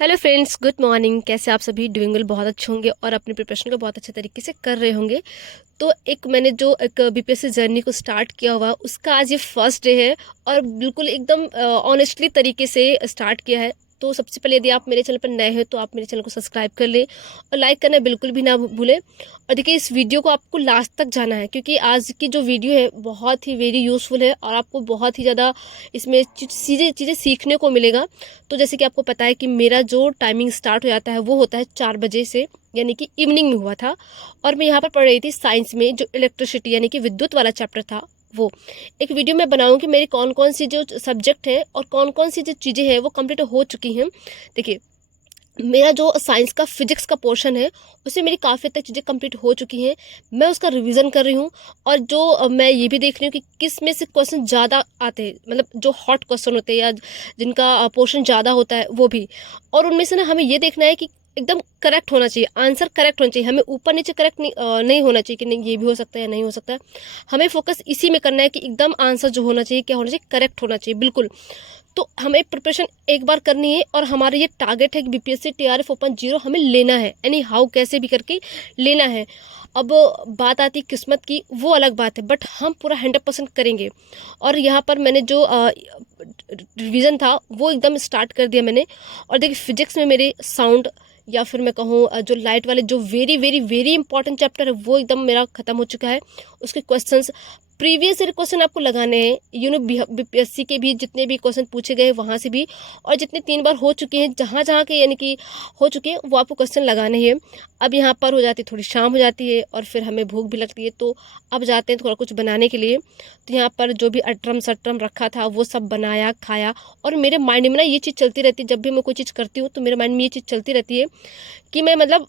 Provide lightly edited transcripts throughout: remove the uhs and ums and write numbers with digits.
Hello friends, good morning. कैसे आप सभी डूइंग वेल, बहुत अच्छे होंगे और अपने प्रिपरेशन को बहुत अच्छे तरीके से कर रहे होंगे। तो मैंने जो एक बीपीएससी जर्नी को स्टार्ट किया हुआ, उसका आज ये फर्स्ट डे है और बिल्कुल एकदम ऑनेस्टली तरीके से स्टार्ट किया है। तो सबसे पहले यदि आप मेरे चैनल पर नए हैं तो आप मेरे चैनल को सब्सक्राइब कर लें और लाइक करना बिल्कुल भी ना भूलें। और देखिए, इस वीडियो को आपको लास्ट तक जाना है क्योंकि आज की जो वीडियो है बहुत ही वेरी यूज़फुल है और आपको बहुत ही ज़्यादा इसमें चीज़ें सीखने को मिलेगा। तो जैसे कि आपको पता है कि मेरा जो टाइमिंग स्टार्ट हो जाता है वो होता है 4 बजे से, यानी कि इवनिंग में हुआ था। और मैं यहाँ पर पढ़ रही थी साइंस में जो इलेक्ट्रिसिटी यानी कि विद्युत वाला चैप्टर था। वो एक वीडियो में बनाऊँ कि मेरी कौन कौन सी जो सब्जेक्ट है और कौन कौन सी जो चीज़ें हैं वो कंप्लीट हो चुकी हैं। देखिए, मेरा जो साइंस का फिजिक्स का पोर्शन है उसमें मेरी काफ़ी तक चीज़ें कंप्लीट हो चुकी हैं। मैं उसका रिवीजन कर रही हूँ और जो मैं ये भी देख रही हूँ कि किस में से क्वेश्चन ज़्यादा आते हैं, मतलब जो हॉट क्वेश्चन होते हैं या जिनका पोर्शन ज़्यादा होता है वो भी। और उनमें से ना हमें ये देखना है कि एकदम करेक्ट होना चाहिए, आंसर करेक्ट होना चाहिए। हमें ऊपर नीचे करेक्ट नहीं होना चाहिए कि नहीं ये भी हो सकता है या नहीं हो सकता है। हमें फोकस इसी में करना है कि एकदम आंसर जो होना चाहिए क्या होना चाहिए, करेक्ट होना चाहिए बिल्कुल। तो हमें प्रिपरेशन एक बार करनी है और हमारा ये टारगेट है कि बीपीएससी टीआरएफ ओपन जीरो हमें लेना है, यानी हाउ कैसे भी करके लेना है। अब बात आती किस्मत की, वो अलग बात है, बट हम पूरा 100% करेंगे। और यहाँ पर मैंने जो रिवीजन था वो एकदम स्टार्ट कर दिया मैंने। और देखिए, फिजिक्स में मेरे साउंड या फिर मैं कहूँ जो लाइट वाले जो very very very important chapter है वो एकदम मेरा खत्म हो चुका है। उसके क्वेश्चंस, प्रीवियस ईयर क्वेश्चन आपको लगाने हैं, बीपीएससी के भी जितने भी क्वेश्चन पूछे गए वहाँ से भी, और जितने 3 बार हो चुके हैं जहाँ जहाँ के यानी कि हो चुके हैं वो आपको क्वेश्चन लगाने हैं। अब यहाँ पर हो जाती थोड़ी शाम हो जाती है और फिर हमें भूख भी लगती है, तो अब जाते हैं थोड़ा कुछ बनाने के लिए। तो यहाँ पर जो भी अटरम सटरम रखा था वो सब बनाया खाया। और मेरे माइंड में ना ये चीज़ चलती रहती है, जब भी मैं कोई चीज़ करती हूँ तो मेरे माइंड में ये चीज़ चलती रहती है कि मैं मतलब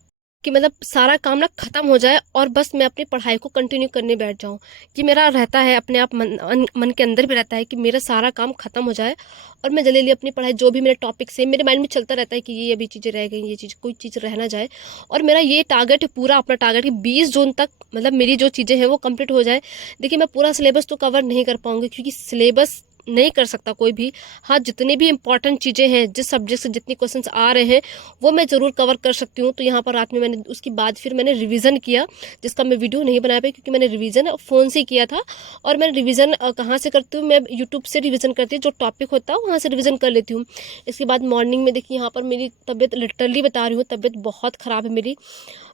सारा काम ना ख़त्म हो जाए और बस मैं अपनी पढ़ाई को कंटिन्यू करने बैठ जाऊँ। कि मेरा रहता है अपने आप मन के अंदर भी रहता है कि मेरा सारा काम ख़त्म हो जाए और मैं जल्दी जल्दी अपनी पढ़ाई, जो भी मेरे टॉपिक से मेरे माइंड में चलता रहता है कि ये अभी चीज़ें रह गई, ये चीज़ कोई चीज़ रह ना जाए। और मेरा ये टारगेट है, पूरा अपना टारगेट कि 20 जून तक मतलब मेरी जो चीज़ें हैं वो कंप्लीट हो जाए। देखिए, मैं पूरा सिलेबस तो कवर नहीं कर पाऊँगी क्योंकि सिलेबस नहीं कर सकता कोई भी। हाँ, जितनी भी इंपॉर्टेंट चीज़ें हैं, जिस सब्जेक्ट से जितनी क्वेश्चंस आ रहे हैं वो मैं ज़रूर कवर कर सकती हूँ। तो यहाँ पर रात में मैंने उसके बाद फिर मैंने रिवीजन किया, जिसका मैं वीडियो नहीं बना पाई क्योंकि मैंने रिवीजन फ़ोन से किया था। और मैं रिवीजन कहाँ से करती हूँ, मैं यूट्यूब से रिवीजन करती हूँ, जो टॉपिक होता है वहाँ से रिवीजन कर लेती हूँ। इसके बाद मॉर्निंग में देखिए, यहाँ पर मेरी तबीयत, लिटरली बता रही हूँ, तबीयत बहुत ख़राब है मेरी।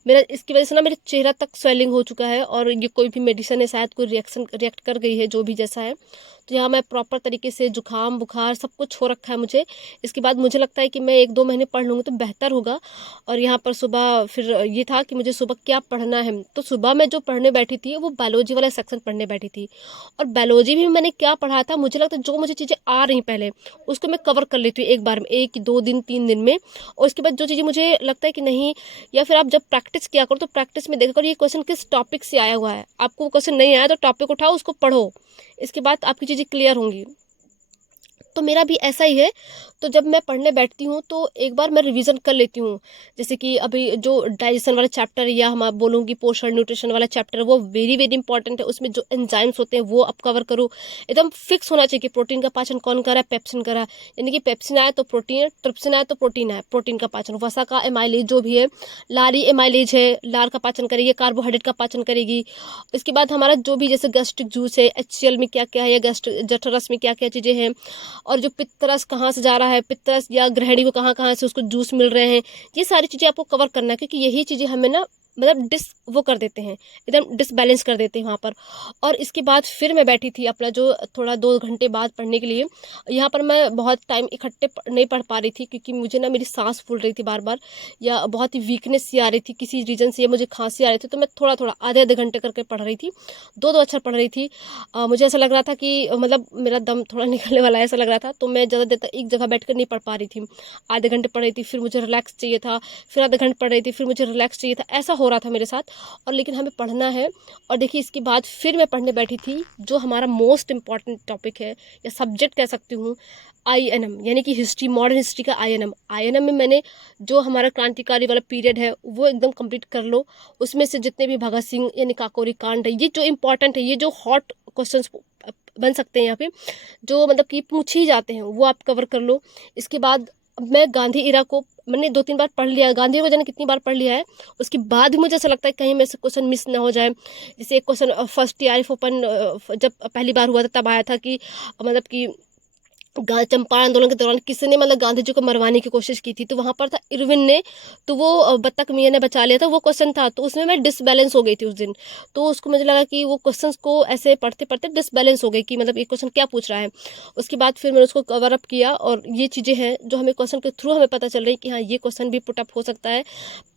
मेरा इसकी वजह से ना मेरे चेहरा तक स्वेलिंग हो चुका है और ये कोई भी मेडिसिन है शायद कोई रिएक्ट कर गई है, जो भी जैसा है। तो यहाँ मैं प्रॉपर तरीके से जुकाम बुखार सब कुछ हो रखा है मुझे। इसके बाद मुझे लगता है कि मैं 1-2 महीने पढ़ लूँगी तो बेहतर होगा। और यहाँ पर सुबह फिर ये था कि मुझे सुबह क्या पढ़ना है, तो सुबह मैं जो पढ़ने बैठी थी वो बायोलॉजी वाला सेक्शन पढ़ने बैठी थी। और बायोलॉजी में मैंने क्या पढ़ा था, मुझे लगता है जो मुझे चीज़ें आ रही पहले उसको मैं कवर कर लेती हूँ एक बार में, 1-2 दिन 3 दिन में। और उसके बाद जो चीज़ें मुझे लगता है कि नहीं, या फिर आप जब प्रैक्टिस किया करो तो प्रैक्टिस में देखा करो ये क्वेश्चन किस टॉपिक से आया हुआ है। आपको वो क्वेश्चन नहीं आया तो टॉपिक उठाओ, उसको पढ़ो, इसके बाद आपकी चीज़ें क्लियर होंगी। तो मेरा भी ऐसा ही है। तो जब मैं पढ़ने बैठती हूँ तो एक बार मैं रिवीजन कर लेती हूँ। जैसे कि अभी जो डाइजेशन वाला चैप्टर या हम आप बोलूँगी पोषण न्यूट्रिशन वाला चैप्टर, वो वेरी वेरी इंपॉर्टेंट है। उसमें जो एंजाइम्स होते हैं वो आप कवर करो। एकदम फिक्स होना चाहिए कि प्रोटीन का पाचन कौन कर रहा है, पेप्सिन कर रहा है, यानी कि पेप्सिन आया तो प्रोटीन, ट्रिप्सिन आया तो प्रोटीन है, प्रोटीन का पाचन। वसा का एमाइलेज जो भी है, लारी एमाइलेज है, लार का पाचन करेगी, कार्बोहाइड्रेट का पाचन करेगी। इसके बाद हमारा जो भी जैसे गैस्ट्रिक जूस है, HCl में क्या क्या है, या गैस्ट्रिक जठरस में क्या क्या चीज़ें हैं, और जो पित्तरस कहाँ से जा रहा है, पित्तरस या गृहिणी को कहाँ कहाँ से उसको जूस मिल रहे हैं, ये सारी चीज़ें आपको कवर करना है क्योंकि यही चीज़ें हमें ना मतलब वो कर देते हैं, एकदम डिसबैलेंस कर देते हैं वहाँ पर। और इसके बाद फिर मैं बैठी थी अपना जो थोड़ा 2 घंटे बाद पढ़ने के लिए। यहाँ पर मैं बहुत टाइम इकट्ठे नहीं पढ़ पा रही थी क्योंकि मुझे ना मेरी सांस फूल रही थी बार बार, या बहुत ही वीकनेस सी आ रही थी किसी रीजन से, या मुझे खांसी आ रही थी। तो मैं थोड़ा थोड़ा आधे आधे घंटे करके पढ़ रही थी, 2-2 अक्षर पढ़ रही थी। मुझे ऐसा लग रहा था कि मतलब मेरा दम थोड़ा निकलने वाला है, ऐसा लग रहा था। तो मैं ज़्यादा देर तक एक जगह बैठकर नहीं पढ़ पा रही थी। आधे घंटे पढ़ रही थी, फिर मुझे रिलैक्स चाहिए था, फिर आधे घंटे पढ़ रही थी, फिर मुझे रिलैक्स चाहिए था, ऐसा हो रहा था मेरे साथ। और लेकिन हमें पढ़ना है। और देखिए, इसके बाद फिर मैं पढ़ने बैठी थी जो हमारा मोस्ट इम्पॉर्टेंट टॉपिक है या सब्जेक्ट कह सकती हूँ, INM, यानी कि हिस्ट्री, मॉडर्न हिस्ट्री का INM में मैंने जो हमारा क्रांतिकारी वाला पीरियड है वो एकदम कंप्लीट कर लो। उसमें से जितने भी भगत सिंह यानी काकोरी कांड है, ये जो इम्पोर्टेंट है, ये जो हॉट क्वेश्चंस बन सकते हैं यहाँ पे, जो मतलब कि पूछ ही जाते हैं, वो आप कवर कर लो। इसके बाद मैं गांधी इरा को मैंने 2-3 बार पढ़ लिया, गांधी को जाने कितनी बार पढ़ लिया है, उसके बाद भी मुझे ऐसा लगता है कहीं मेरे से क्वेश्चन मिस ना हो जाए। जैसे एक क्वेश्चन फर्स्ट टीआरएफ ओपन जब पहली बार हुआ था तब आया था कि मतलब कि चंपारण आंदोलन के दौरान किसने मतलब गांधी जी को मरवाने की कोशिश की थी, तो वहां पर था इरविन ने, तो वो बत्तख मियां ने बचा लिया था, वो क्वेश्चन था। तो उसमें मैं डिसबैलेंस हो गई थी उस दिन, तो उसको मुझे लगा कि वो क्वेश्चंस को ऐसे पढ़ते पढ़ते डिसबैलेंस हो गई कि मतलब ये क्वेश्चन क्या पूछ रहा है। उसके बाद फिर मैंने उसको कवर अप किया, और ये चीज़ें हैं जो हमें क्वेश्चन के थ्रू हमें पता चल रही कि हाँ ये क्वेश्चन भी पुट अप हो सकता है।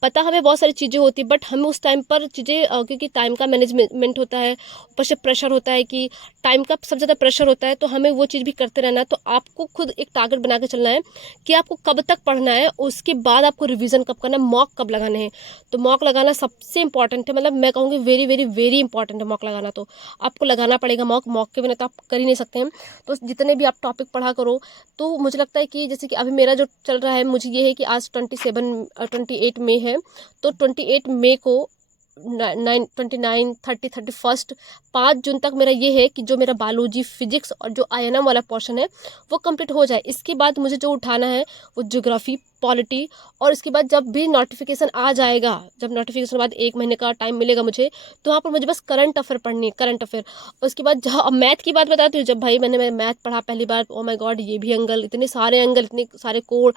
पता हमें बहुत सारी चीज़ें होती, बट हमें उस टाइम पर चीज़ें क्योंकि टाइम का मैनेजमेंट होता है, ऊपर से प्रेशर होता है कि टाइम का सबसे ज़्यादा प्रेशर होता है, तो हमें वो चीज़ भी करते रहना है। तो आपको खुद एक टारगेट बना के चलना है कि आपको कब तक पढ़ना है, उसके बाद आपको रिवीजन कब करना है, मॉक कब लगाने हैं। तो मॉक लगाना सबसे इंपॉर्टेंट है, मतलब मैं कहूँगी वेरी वेरी वेरी इंपॉर्टेंट है मॉक लगाना। तो आपको लगाना पड़ेगा मॉक, मॉक के बिना तो आप कर ही नहीं सकते हैं। तो जितने भी आप टॉपिक पढ़ा करो, तो मुझे लगता है कि जैसे कि अभी मेरा जो चल रहा है, मुझे ये है कि आज 28 मई है, तो 28 मई को 29, 30, 31, 5 जून तक मेरा ये है कि जो मेरा बायोलॉजी, फिजिक्स और जो आईएनएम वाला पोर्शन है वो कंप्लीट हो जाए। इसके बाद मुझे जो उठाना है वो ज्योग्राफी, पॉलिटी, और इसके बाद जब भी नोटिफिकेशन आ जाएगा, जब नोटिफिकेशन के बाद 1 महीने का टाइम मिलेगा मुझे, तो वहाँ पर मुझे बस करंट अफेयर पढ़नी है, करंट अफेयर। उसके बाद जहाँ अब मैथ की बात बताती हूँ, जब भाई मैंने मैथ पढ़ा पहली बार, ओ माय गॉड, ये भी एंगल, इतने सारे एंगल, इतने सारे कोड।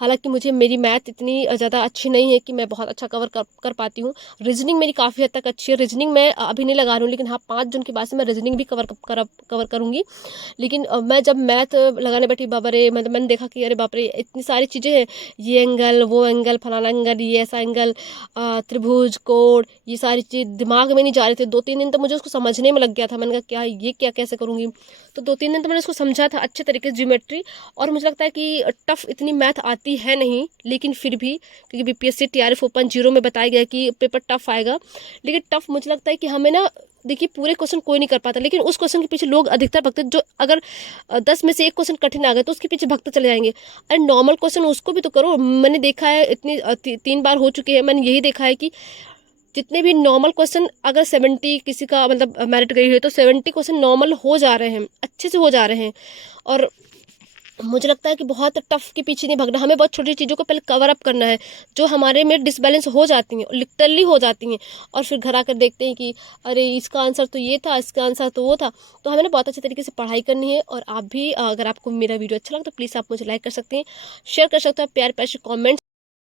हालांकि मुझे मेरी मैथ इतनी ज़्यादा अच्छी नहीं है कि मैं बहुत अच्छा कवर कर पाती हूँ। रीजनिंग मेरी काफ़ी हद तक अच्छी है, रीजनिंग मैं अभी नहीं लगा रही हूँ, लेकिन हाँ 5 जून के बाद से मैं रीजनिंग भी कवर करूँगी। लेकिन मैं जब मैथ लगाने बैठी, बाबा रे, मतलब मैंने देखा कि अरे बाप रे, इतनी सारी चीज़ें हैं, ये एंगल, वो एंगल, फलाना एंगल, ये ऐसा एंगल, त्रिभुज, कोण, ये सारी चीज़ दिमाग में नहीं जा रही थी। 2-3 दिन तो मुझे उसको समझने में लग गया था। मैंने कहा क्या ये, क्या कैसे करूँगी। तो 2-3 दिन तो मैंने उसको समझा था अच्छे तरीके से, ज्योमेट्री। और मुझे लगता है कि टफ इतनी मैथ आती है नहीं, लेकिन फिर भी क्योंकि बीपीएससी टीआरएफ ओपन 0 में बताया गया कि पेपर टफ आएगा, लेकिन टफ मुझे लगता है कि हमें ना, देखिए पूरे क्वेश्चन कोई नहीं कर पाता, लेकिन उस क्वेश्चन के पीछे लोग अधिकतर भगते, जो अगर 10 में से एक क्वेश्चन कठिन आ गया तो उसके पीछे भगते चले जाएंगे। अरे नॉर्मल क्वेश्चन उसको भी तो करो। मैंने देखा है, इतनी 3 बार हो चुकी है, मैंने यही देखा है कि जितने भी नॉर्मल क्वेश्चन, अगर 70 किसी का मतलब मेरिट गई है, तो 70 क्वेश्चन नॉर्मल हो जा रहे हैं, अच्छे से हो जा रहे हैं। और मुझे लगता है कि बहुत टफ के पीछे नहीं भागना, हमें बहुत छोटी चीज़ों को पहले कवर अप करना है, जो हमारे में डिसबैलेंस हो जाती हैं, लिटरली हो जाती हैं। और फिर घर आकर देखते हैं कि अरे इसका आंसर तो ये था, इसका आंसर तो वो था। तो हमें ना बहुत अच्छे तरीके से पढ़ाई करनी है। और आप भी, अगर आपको मेरा वीडियो अच्छा लगा तो प्लीज़ आप मुझे लाइक कर सकते हैं, शेयर कर सकते हैं, प्यार प्यार से कॉमेंट्स